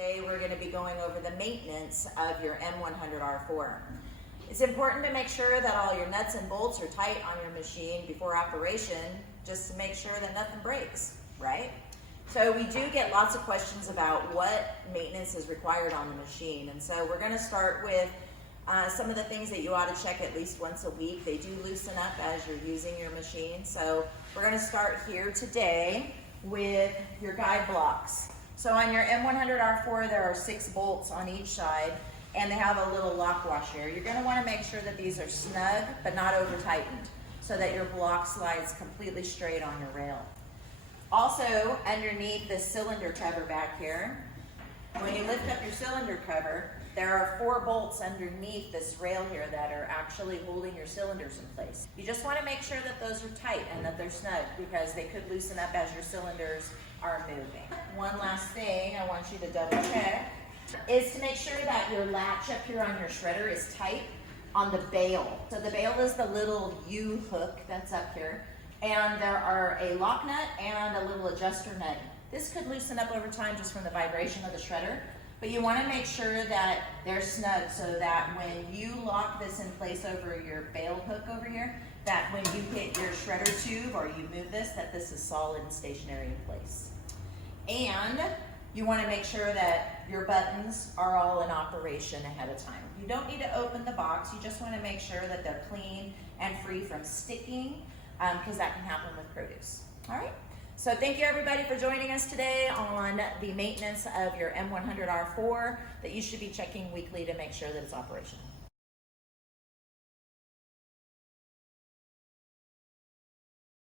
Today we're going to be going over the maintenance of your M100R4. It's important to make sure that all your nuts and bolts are tight on your machine before operation, just to make sure that nothing breaks, right? So we do get lots of questions about what maintenance is required on the machine, and so we're going to start with some of the things that you ought to check at least once a week. They do loosen up as you're using your machine, so we're going to start here today with your guide blocks. So on your M100R4, there are 6 bolts on each side, and they have a little lock wash here. You're going to want to make sure that these are snug but not over tightened, so that your block slides completely straight on your rail. Also, underneath this cylinder cover back here, when you lift up your cylinder cover, there are 4 bolts underneath this rail here that are actually holding your cylinders in place. You just want to make sure that those are tight and that they're snug, because they could loosen up as your cylinders are moving. One last thing I want you to double check is to make sure that your latch up here on your shredder is tight on the bail. So the bail is the little U hook that's up here, and there are a lock nut and a little adjuster nut. This could loosen up over time just from the vibration of the shredder, but you want to make sure that they're snug so that when you lock this in place over your bail hook over here, that when you hit your shredder tube or you move this, that this is solid and stationary in place. And you want to make sure that your buttons are all in operation ahead of time. You don't need to open the box, you just want to make sure that they're clean and free from sticking, because that can happen with produce. All right? So thank you everybody for joining us today on the maintenance of your M100R4 that you should be checking weekly to make sure that it's operational.